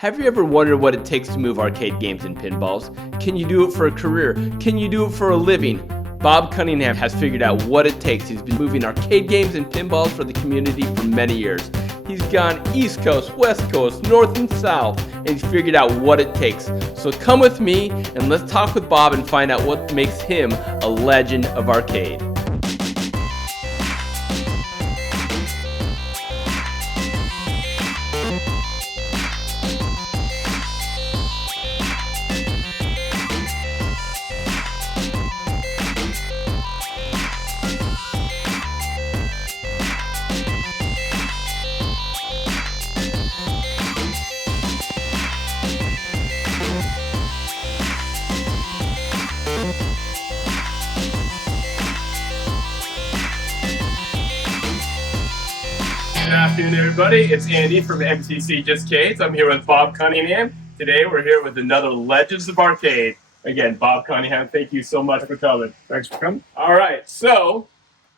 Have you ever wondered what it takes to move arcade games and pinballs? Can you do it for a career? Can you do it for a living? Bob Cunningham has figured out what it takes. He's been moving arcade games and pinballs for the community for many years. He's gone East Coast, West Coast, North and South, and he's figured out what it takes. So come with me and let's talk with Bob and find out what makes him a legend of arcade. Good afternoon, everybody. It's Andy from MTC Just Cades. I'm here with Bob Cunningham. Today, we're here with another Legends of Arcade. Again, Bob Cunningham, thank you so much for coming. Thanks for coming. All right, so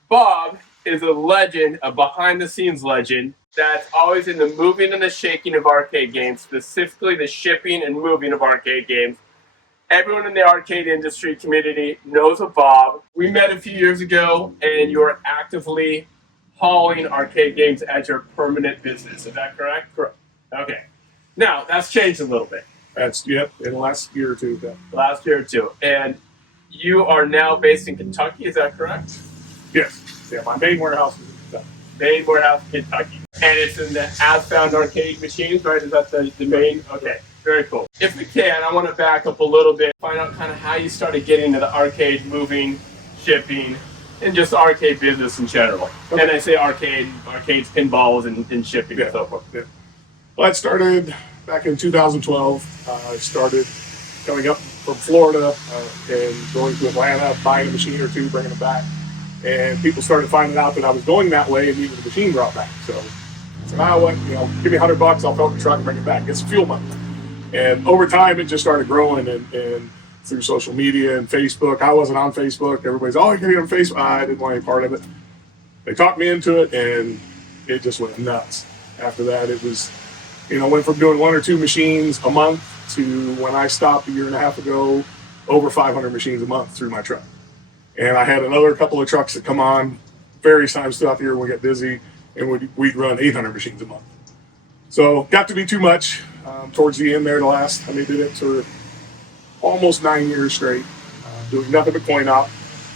Bob is a legend, a behind-the-scenes legend that's always in the moving and the shaking of arcade games, specifically the shipping and moving of arcade games. Everyone in the arcade industry community knows of Bob. We met a few years ago, and you are actively hauling arcade games as your permanent business. Is that correct? Correct. Okay. Now, that's changed a little bit. Yep, in the last year or two. Last year or two. And you are now based in Kentucky, is that correct? Yes. Yeah, my main warehouse is in Kentucky. Main warehouse in Kentucky. And it's in the As-Found arcade machines, right? Is that the main? Okay, very cool. If we can, I want to back up a little bit, find out kind of how you started getting into the arcade, moving, shipping, and just arcade business in general. Okay. And I say arcades, pinballs, and shipping and so forth. Yeah. Well, I started back in 2012. I started coming up from Florida and going to Atlanta, buying a machine or two, bringing them back. And people started finding out that I was going that way and needed the machine brought back. So I said, what, give me $100, I'll fill up the truck and bring it back. Get some fuel money. And over time, it just started growing and through social media and Facebook. I wasn't on Facebook. Everybody's, oh, you're going to get on Facebook. I didn't want any part of it. They talked me into it, and it just went nuts. After that, it was, went from doing one or two machines a month to when I stopped a year and a half ago, over 500 machines a month through my truck. And I had another couple of trucks that come on various times throughout the year when we get busy, and we'd run 800 machines a month. So got to be too much towards the end there. I did it for almost 9 years straight, doing nothing but coin op,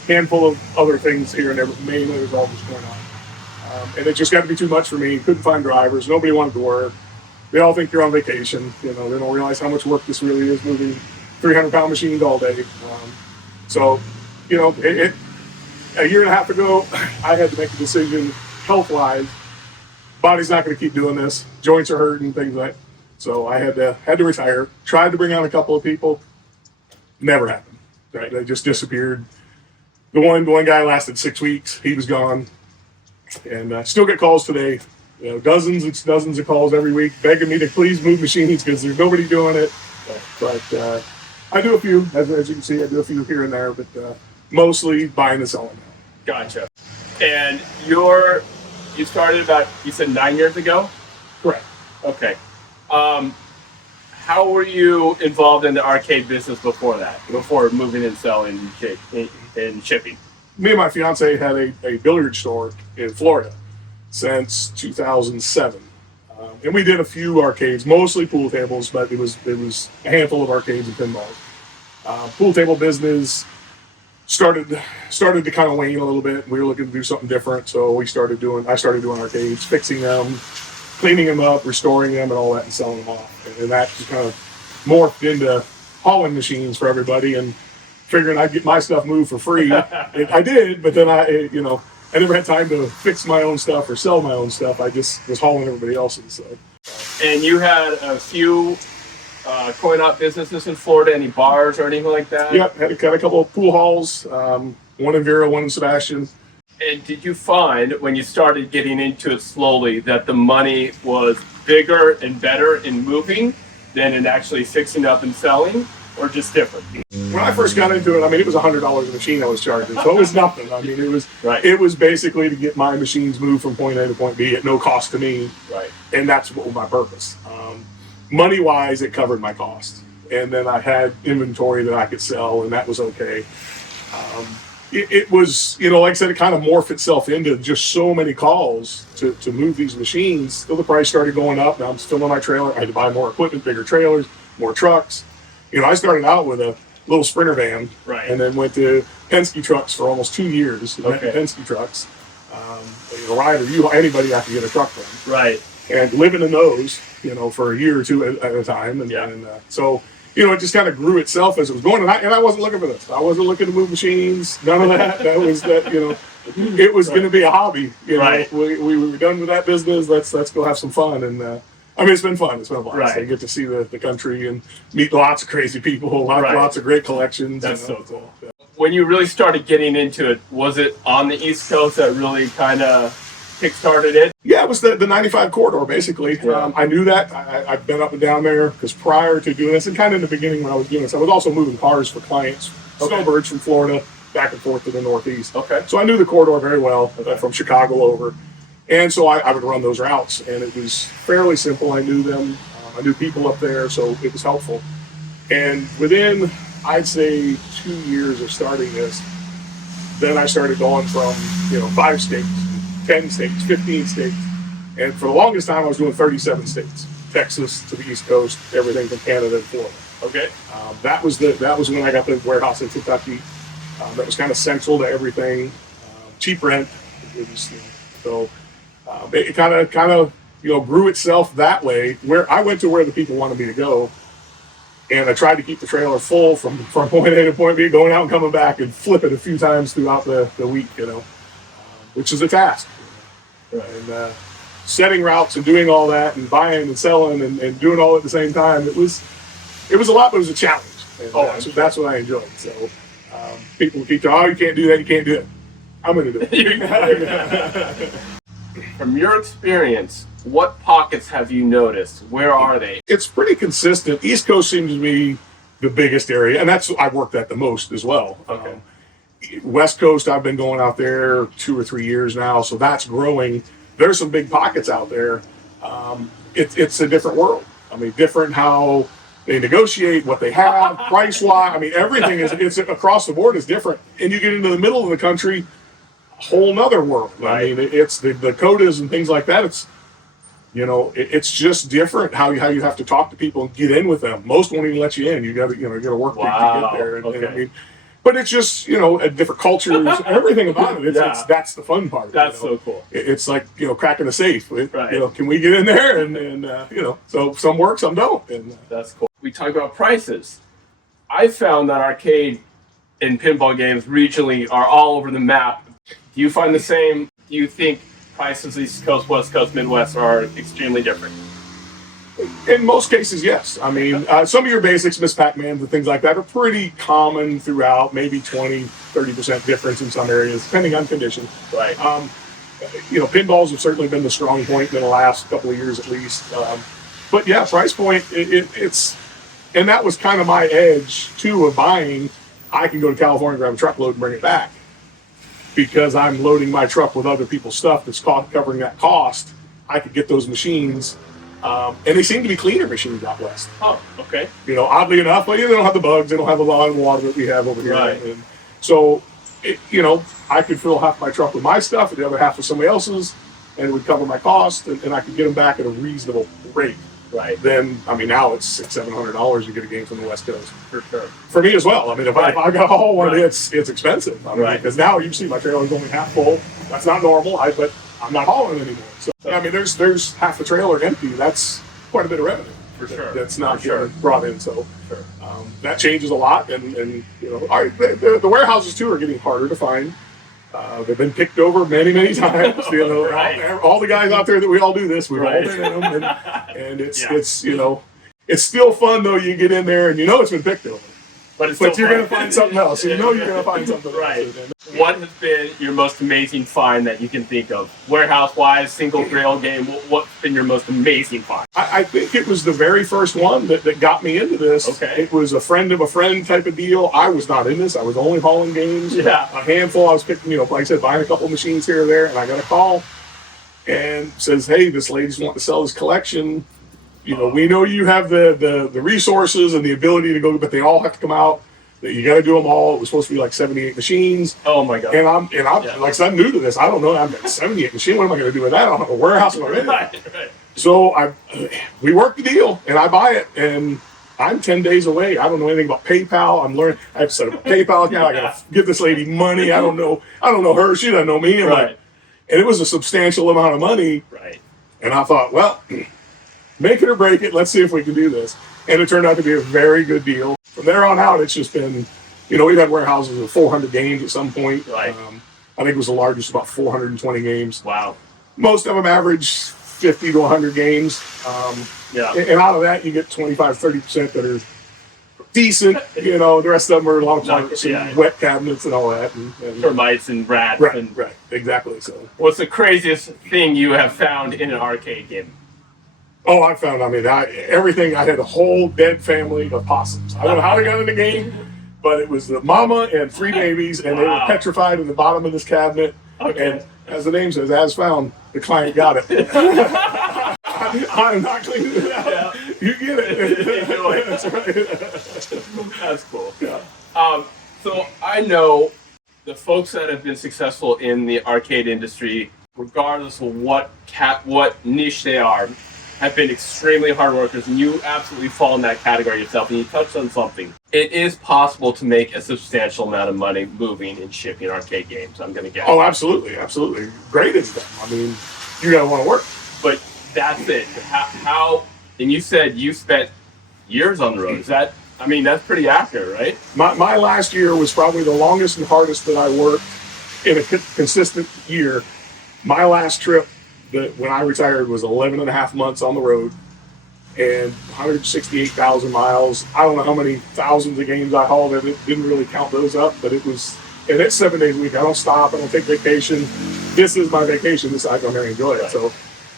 handful of other things here and there, but mainly it was all just coin op. And it just got to be too much for me. Couldn't find drivers. Nobody wanted to work. They all think you're on vacation. They don't realize how much work this really is, moving 300-pound machines all day. A year and a half ago, I had to make a decision health-wise. Body's not going to keep doing this. Joints are hurting, things like that. So I had to retire. Tried to bring on a couple of people. Never happened. Right? They just disappeared. The one guy lasted 6 weeks. He was gone. And I still get calls today. Dozens of calls every week begging me to please move machines because there's nobody doing it. But I do a few, as you can see, I do a few here and there, but mostly buying and selling now. Gotcha. And you started about, you said 9 years ago? Correct. Okay. How were you involved in the arcade business before that, before moving and selling and shipping? Me and my fiance had a billiard store in Florida since 2007. And we did a few arcades, mostly pool tables, but it was a handful of arcades and pinballs. Pool table business started to kind of wane a little bit. We were looking to do something different, so I started doing arcades, fixing them, cleaning them up, restoring them, and all that, and selling them off. And that just kind of morphed into hauling machines for everybody, and figuring I'd get my stuff moved for free. I did, but then I never had time to fix my own stuff or sell my own stuff. I just was hauling everybody else's. So. And you had a few coin-op businesses in Florida, any bars or anything like that? Yep, had a couple of pool halls, one in Vera, one in Sebastian. And did you find, when you started getting into it slowly, that the money was bigger and better in moving than in actually fixing up and selling, or just different? When I first got into it, it was $100 a machine I was charging, so it was nothing. It was basically to get my machines moved from point A to point B at no cost to me. Right. And that's what was my purpose. money wise, it covered my cost. And then I had inventory that I could sell, and that was okay. It was, like I said, it kind of morphed itself into just so many calls to move these machines. So the price started going up. Now I'm still in my trailer. I had to buy more equipment, bigger trailers, more trucks. I started out with a little Sprinter van, right, and then went to Penske trucks for almost 2 years. Okay. Penske trucks. Arai or anybody I could get a truck from. Right. And living in those, for a year or two at a time. And so, it just kind of grew itself as it was going. And I wasn't looking for this. I wasn't looking to move machines. None of that. That was that. It was going to be a hobby. Right. We were done with that business. Let's go have some fun. And it's been fun. It's been a blast. Right. You get to see the country and meet lots of crazy people. Lots of great collections. That's so cool. When you really started getting into it, was it on the East Coast that really kind of kick-started it? Yeah, it was the 95 corridor, basically. Yeah. I knew that. I've been up and down there because prior to doing this, and kind of in the beginning when I was doing this, I was also moving cars for clients, snowbirds from Florida back and forth to the Northeast. Okay. So I knew the corridor very well, from Chicago over. And so I would run those routes, and it was fairly simple. I knew them. I knew people up there, so it was helpful. And within, I'd say, 2 years of starting this, then I started going from, 5 states, 10 states, 15 states. And for the longest time, I was doing 37 states, Texas to the East Coast, everything from Canada to Florida. Okay. That was when I got the warehouse in Kentucky. That was kind of central to everything. Cheap rent. It was, it kind of grew itself that way. Where I went to where the people wanted me to go, and I tried to keep the trailer full from point A to point B, going out and coming back, and flip it a few times throughout the week. Which is a task. Right. And setting routes and doing all that and buying and selling and doing all at the same time, it was a lot, but it was a challenge. And that's what I enjoyed. So people keep saying, you can't do that, you can't do it. I'm going to do it. From your experience, what pockets have you noticed? Where are they? It's pretty consistent. East Coast seems to be the biggest area, and that's I worked at the most as well. Okay. West Coast, I've been going out there 2 or 3 years now, so that's growing. There's some big pockets out there. It's a different world. Different how they negotiate, what they have, price-wise. Everything it's across the board is different. And you get into the middle of the country, a whole nother world. Right. It's the quotas and things like that. It's it's just different how you have to talk to people and get in with them. Most won't even let you in. You got to work to get there. And but it's just, different cultures, everything about it. That's the fun part. That's so cool. It's like, cracking a safe. Right. Can we get in there? And so some work, some don't. And that's cool. We talk about prices. I found that arcade and pinball games regionally are all over the map. Do you find the same? Do you think prices East Coast, West Coast, Midwest are extremely different? In most cases, yes. Some of your basics, Miss Pac-Man and things like that, are pretty common throughout, maybe 20-30% difference in some areas, depending on condition. Right. Pinballs have certainly been the strong point in the last couple of years at least. But yeah, price point, it's, and that was kind of my edge too of buying. I can go to California, grab a truckload and bring it back because I'm loading my truck with other people's stuff that's covering that cost. I could get those machines. And they seem to be cleaner machines out west. Oh, okay. Oddly enough, but they don't have the bugs. They don't have a lot of water that we have over here. Right. And so, I could fill half my truck with my stuff and the other half with somebody else's, and it would cover my cost, and I could get them back at a reasonable rate. Right. Then, now it's $600-700 to get a game from the West Coast. For sure. For me as well. If I got a whole one, it's expensive. Right. Because now you see my trailer's only half full. That's not normal, but I'm not hauling it anymore. So there's half the trailer empty. That's quite a bit of revenue. For sure. That's not sure. brought in. So sure. That changes a lot. And the warehouses too are getting harder to find. They've been picked over many times. Right. all the guys out there that we all do this. We've all been in them, and it's it's still fun though. You get in there and it's been picked over. But you're going to find something else. You're going to find something right. else. What has been your most amazing find that you can think of? Warehouse-wise, single rail game, what's been your most amazing find? I think it was the very first one that got me into this. Okay. It was a friend of a friend type of deal. I was not in this. I was only hauling games. Yeah. A handful. I was picking, like I said, buying a couple of machines here or there, and I got a call and says, hey, this lady's wanting to sell this collection. you know, we know you have the resources and the ability to go, but they all have to come out. That you got to do them all. It was supposed to be like 78 machines. Oh my god! And I'm like I said, I'm new to this. I don't know. I'm at 78 machine. What am I going to do with that? I don't have a warehouse. Right. So we work the deal, and I buy it, and I'm 10 days away. I don't know anything about PayPal. I'm learning. I have to set up a PayPal account. I got to give this lady money. I don't know her. She doesn't know me. Right. And it was a substantial amount of money. Right. And I thought, well, make it or break it. Let's see if we can do this. And it turned out to be a very good deal. From there on out, it's just been, you know, we've had warehouses of 400 games at some point. Right. I think it was the largest, about 420 games. Wow. Most of them average 50 to 100 games. And out of that, you get 25, 30% that are decent. You know, the rest of them are a lot of parts and wet cabinets and all that. And termites and rats. Right, exactly. So, what's the craziest thing you have found in an arcade game? Oh, I found, everything. I had a whole dead family of possums. I don't know how they got in the game, but it was the mama and 3 babies, and they were petrified in the bottom of this cabinet. Okay. And as the name says, as found, the client got it. I'm not cleaning it out. Yeah. You get it. That's right. That's cool. Yeah. So I know the folks that have been successful in the arcade industry, regardless of what niche they are, have been extremely hard workers, and you absolutely fall in that category yourself, and you touched on something. It is possible to make a substantial amount of money moving and shipping arcade games, I'm going to guess. Oh, absolutely. Great at them. I mean, you got to want to work. But that's it. How, and you said you spent years on the road. Is that, that's pretty accurate, right? My last year was probably the longest and hardest that I worked in a consistent year. My last trip, when I retired, was 11 and a half months on the road and 168,000 miles. I don't know how many thousands of games I hauled. I didn't really count those up, but and it's 7 days a week. I don't stop. I don't take vacation. This is my vacation. I come here and enjoy it. Right. So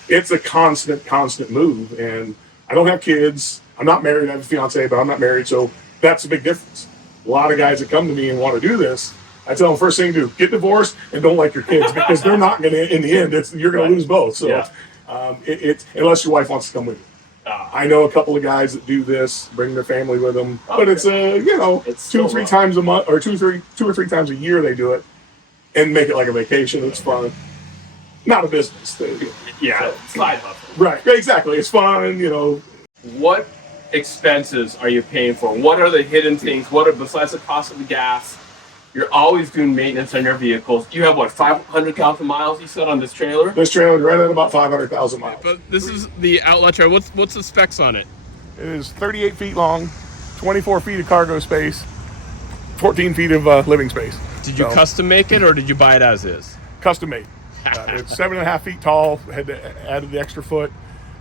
it's a constant move. And I don't have kids. I'm not married. I have a fiance, but I'm not married. So that's a big difference. A lot of guys that come to me and want to do this, I tell them first thing to do, get divorced and don't like your kids, because they're not going to, in the end, you're going to lose both. So it's unless your wife wants to come with you. I know a couple of guys that do this, bring their family with them, but it's it's 2 or 3 times a month, or 2 or 3 times a year they do it, and make it like a vacation. It's fun, not a business. Side hustle. Right, exactly. It's fun, What expenses are you paying for? What are the hidden things? What are, besides the cost of the gas? You're always doing maintenance on your vehicles. You have, 500,000 miles, you said, on this trailer? This trailer is right at about 500,000 miles. But this is the outlet trailer. What's the specs on it? It is 38 feet long, 24 feet of cargo space, 14 feet of living space. Did you custom make it, or did you buy it as is? Custom made. It's 7.5 feet tall. Added the extra foot.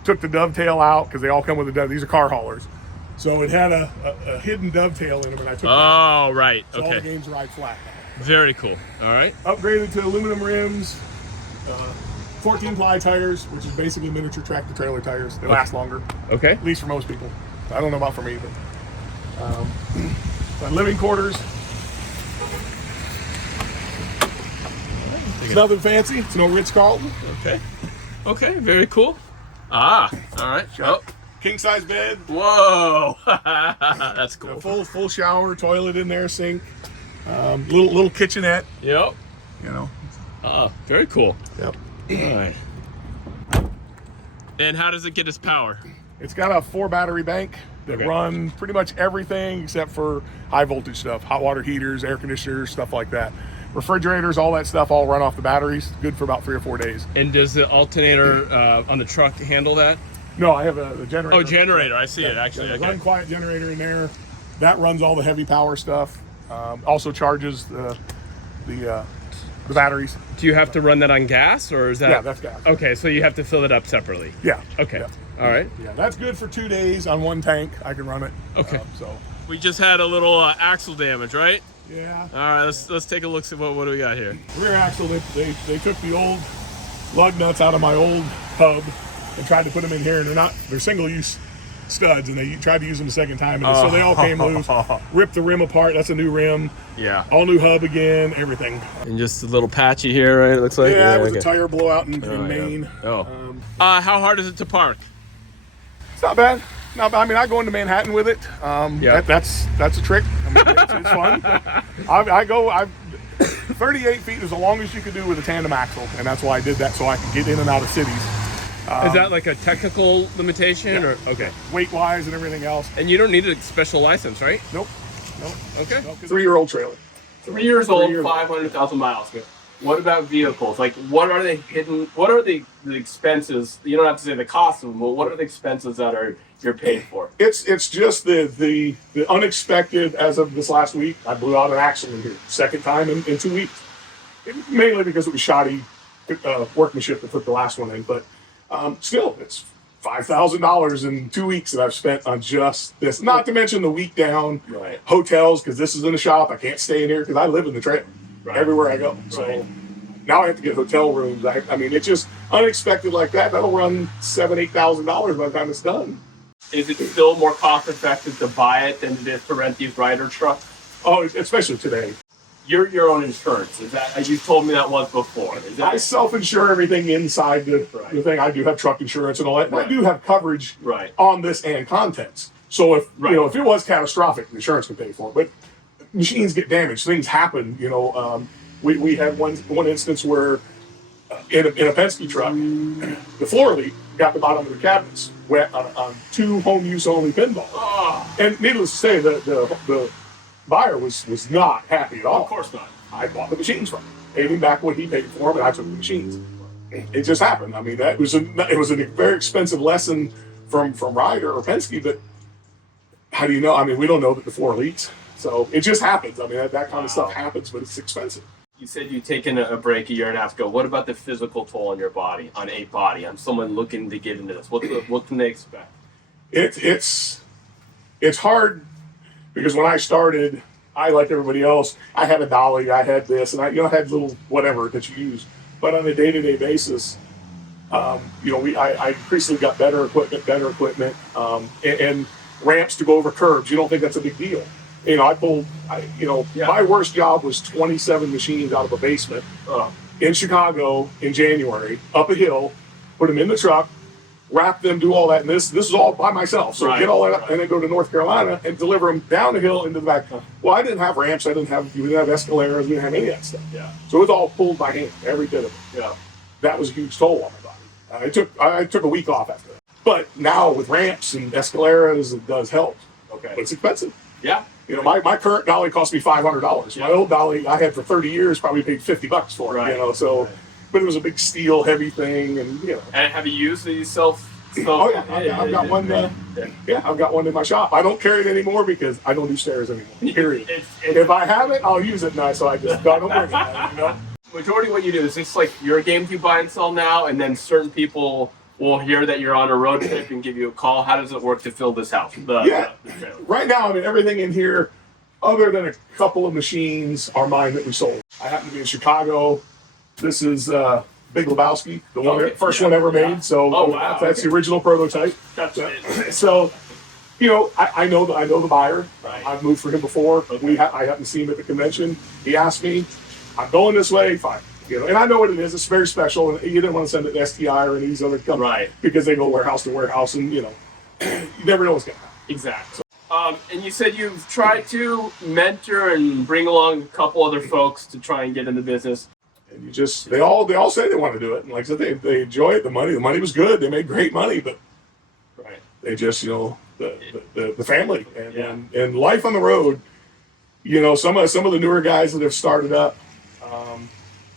Took the dovetail out, because they all come with a dovetail. These are car haulers. So it had a hidden dovetail in them, and I took right. So okay. all the games ride flat. Very cool. All right. Upgraded to aluminum rims, 14-ply tires, which is basically miniature tractor-trailer tires. They last longer. Okay. At least for most people. I don't know about for me, but my living quarters. It's nothing fancy. It's no Ritz-Carlton. Okay. Very cool. All right. King-size bed. Whoa. That's cool. A full shower, toilet in there, sink. Little kitchenette. Yep. Very cool. Yep. All right. And how does it get its power? It's got a 4 battery bank that run pretty much everything except for high voltage stuff, hot water heaters, air conditioners, stuff like that. Refrigerators, all that stuff, all run off the batteries. Good for about 3 or 4 days. And does the alternator on the truck handle that? No, I have a generator. Oh, generator. I see it, actually. Okay. Run quiet generator in there. That runs all the heavy power stuff. Also charges the batteries. Do you have to run that on gas, or is that? Yeah, that's gas. Okay, so you have to fill it up separately. Yeah. Okay. Yeah. All right. Yeah, that's good for 2 days on 1 tank. I can run it. Okay. So we just had a little axle damage, right? Yeah. All right. Let's take a look. See what do we got here? Rear axle. They took the old lug nuts out of my old hub and tried to put them in here, and they're single use studs, and they tried to use them a second time, and so they all came loose. Ripped the rim apart. That's a new rim. Yeah. All new hub again. Everything. And just a little patchy here, right? It looks like. Yeah, it was a tire blowout in Maine. Yeah. How hard is it to park? It's not bad. Not bad. I mean, I go into Manhattan with it. Yeah. That's a trick. I mean, it's fun. I 38 feet is the longest you could do with a tandem axle, and that's why I did that, so I can get in and out of cities. Is that like a technical limitation, Yeah. or okay? Weight-wise and everything else. And you don't need a special license, right? Nope. Okay. 3-year-old trailer. 3 years old, 3 years. 500,000 miles. What about vehicles? Like, what are the expenses? You don't have to say the cost of them, but what are the expenses that you're paid for? It's just the unexpected. As of this last week, I blew out an axle in here, second time in 2 weeks. Mainly because it was shoddy workmanship that put the last one in, but still, it's $5,000 in 2 weeks that I've spent on just this. Not to mention the week down, Right. hotels, because this is in a shop. I can't stay in here because I live in the trailer everywhere I go. So Right. now I have to get hotel rooms. I mean, it's just unexpected like that. That'll run $7,000-8,000 by the time it's done. Is it still more cost effective to buy it than it is to rent these rider trucks? Oh, especially today. You're your own insurance. Is that, you told me that once before? Is I that self-insure everything inside the Right. thing. I do have truck insurance and all that. And I Right. do have coverage right? on this and contents. So if Right. if it was catastrophic, the insurance can pay for it. But machines get damaged, things happen. We had one instance where in a Penske truck, the floor leak got the bottom of the cabinets wet on 2 home use only pinballs. Oh, And needless to say, the buyer was not happy at all. of course not. I bought the machines from him, paid him back what he paid for them, and I took the machines. It just happened. I mean, it was a very expensive lesson from Ryder or Penske, but how do you know? I mean, we don't know that the floor leaks, so it just happens. I mean, that kind of stuff happens, but it's expensive. You said you'd taken a break a year and a half ago. What about the physical toll on your body, on someone looking to get into this? What can they expect? It's hard because when I started, I, like everybody else, I had a dolly, I had this, and I had little whatever that you use. But on a day-to-day basis, I increasingly got better equipment, and ramps to go over curbs. You don't think that's a big deal. My worst job was 27 machines out of a basement in Chicago in January, up a hill, put them in the truck, wrap them, do all that. And this is all by myself. So Right, get all that up right. and then go to North Carolina and deliver them down the hill into the back. Well, I didn't have ramps. We didn't have escalators. We didn't have any of that stuff. Yeah, So it was all pulled by hand, every bit of it. yeah. That was a huge toll on my body. I took a week off after that. But now with ramps and escalators, it does help. Okay. But it's expensive. Yeah. My current dolly cost me $500. Yeah. My old dolly I had for 30 years probably paid $50 for it. Right. So, Right. but it was a big steel, heavy thing, and And have you used these self? Oh yeah, I've got one. I've got one in my shop. I don't carry it anymore because I don't do stairs anymore. Period. If I have it, I'll use it. So I just don't bring it. Majority of what you do is this like your games you buy and sell now, and then certain people will hear that you're on a road trip and give you a call. How does it work to fill this house? The trailer? Right now, I mean, everything in here, other than a couple of machines, are mine that we sold. I happen to be in Chicago. This is Big Lebowski, the first one ever made. So Oh, wow. that's the original prototype. Gotcha. So, I know the buyer. Right. I've moved for him before. Okay. I happened to see him at the convention. He asked me, "I'm going this way." Fine. And I know what it is. It's very special, and you didn't want to send it to STI or any of these other companies, Right. because they go warehouse to warehouse, and you never know what's going to happen. Exactly. And you said you've tried to mentor and bring along a couple other folks to try and get in the business. And they all say they want to do it. And like I said, they enjoy it. The money was good. They made great money, but Right. they just, the family Yeah. and life on the road. Some of the newer guys that have started up,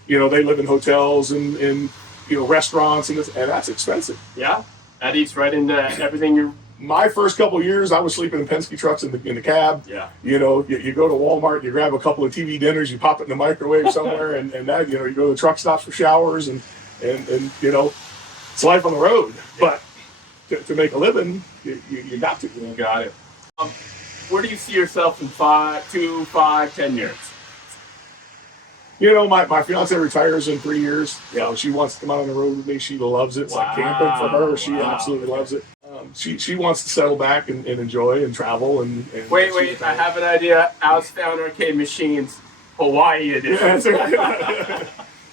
they live in hotels and restaurants and that's expensive. Yeah. That eats right into everything you're. My first couple of years, I was sleeping in Penske trucks in the cab. Yeah. You go to Walmart, you grab a couple of TV dinners, you pop it in the microwave somewhere, and that you go to the truck stops for showers, and it's life on the road. But to make a living, you got to. Got it. Where do you see yourself in 2, 5, 10 years? My fiance retires in 3 years. She wants to come out on the road with me. She loves it. It's like camping for her. She absolutely loves it. She wants to settle back and enjoy and travel and Wait, I have an idea. Outbound arcade machines, Hawaii edition.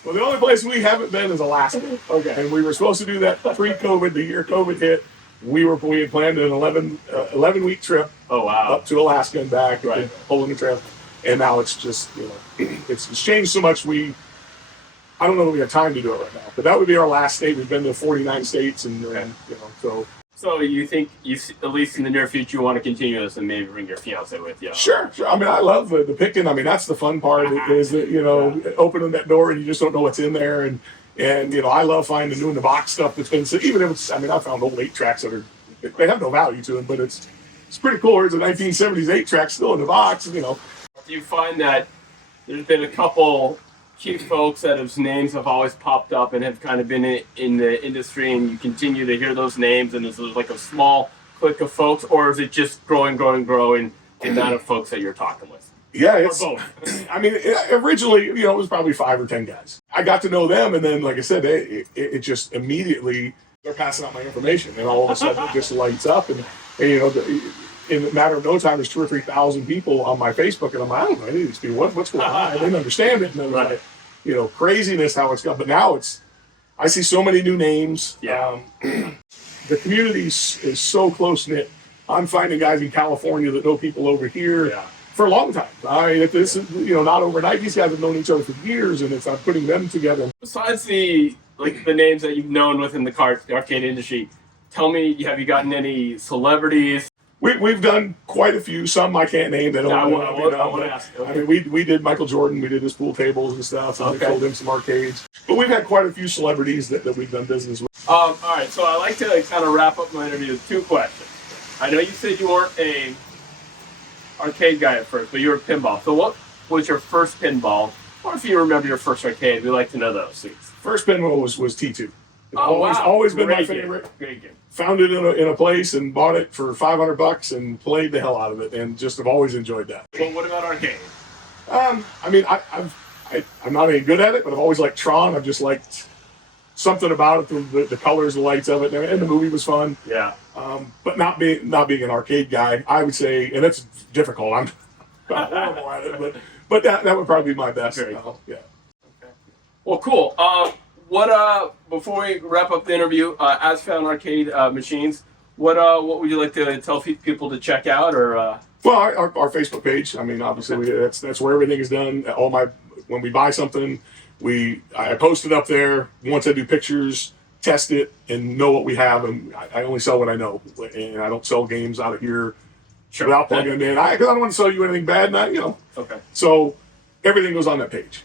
Well, the only place we haven't been is Alaska. Okay. And we were supposed to do that pre-COVID. The year COVID hit, we had planned an 11-week trip. Oh wow! Up to Alaska and back, right? Pulling the trip, and now it's just it's changed so much. I don't know that we have time to do it right now, but that would be our last state. We've been to 49 states, and so. So you think at least in the near future, you want to continue this and maybe bring your fiance with you? Sure. I mean, I love the picking. I mean, that's the fun part is that, opening that door and you just don't know what's in there. And I love finding new in the box stuff that's been, even if it's, I mean, I found old 8-tracks that they have no value to them, but it's pretty cool. There's a 1970s 8-track still in the box, Do you find that there's been a couple cute folks that whose names have always popped up and have kind of been in the industry, and you continue to hear those names, and there's like a small clique of folks, or is it just growing, the amount of folks that you're talking with? Yeah, it's both. I mean, originally, it was probably 5 or 10 guys. I got to know them, and then, like I said, it just immediately they're passing out my information, and all of a sudden it just lights up, and in a matter of no time, there's 2,000 or 3,000 people on my Facebook, and I'm like, I don't know any of these people. What's going on? I didn't understand it, and then like, craziness how it's gone. But now I see so many new names. Yeah. The community is so close knit. I'm finding guys in California that know people over here for a long time. I mean, if this is not overnight, these guys have known each other for years, and I'm putting them together. Besides the names that you've known within the arcade industry, tell me, have you gotten any celebrities? We've done quite a few. Some I can't name. That I want to ask. Okay. I mean, we did Michael Jordan. We did his pool tables and stuff. And we sold him some arcades. But we've had quite a few celebrities that we've done business with. All right. So I like to kind of wrap up my interview with 2 questions. I know you said you weren't a arcade guy at first, but you were pinball. So what was your first pinball? Or if you remember your first arcade, we'd like to know those things. First pinball was T2. Always been my favorite. Great game. Found it in a place and bought it for $500 and played the hell out of it, and just have always enjoyed that. Well, what about arcade? I mean, I'm not any good at it, but I've always liked Tron. I've just liked something about it, the colors, the lights of it, and the movie was fun. Yeah. But not being an arcade guy, I would say, and it's difficult. I'm horrible at it, but that would probably be my best. Very cool. Yeah. Okay. Well, cool. Before we wrap up the interview, as found arcade machines, what would you like to tell people to check out, or? Well, our Facebook page. I mean, obviously that's where everything is done. When we buy something, I post it up there. Once I do pictures, test it, and know what we have, and I only sell what I know, and I don't sell games out of here without plugging them in. Because I don't want to sell you anything bad, Okay. So everything goes on that page.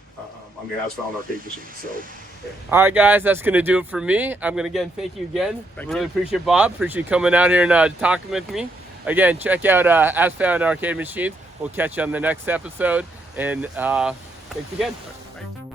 On the As Found Arcade Machine. So. All right, guys, that's going to do it for me. I'm going to thank you again. Really appreciate Bob. Appreciate you coming out here and talking with me. Again, check out As Found Arcade Machines. We'll catch you on the next episode. And thanks again. Thanks.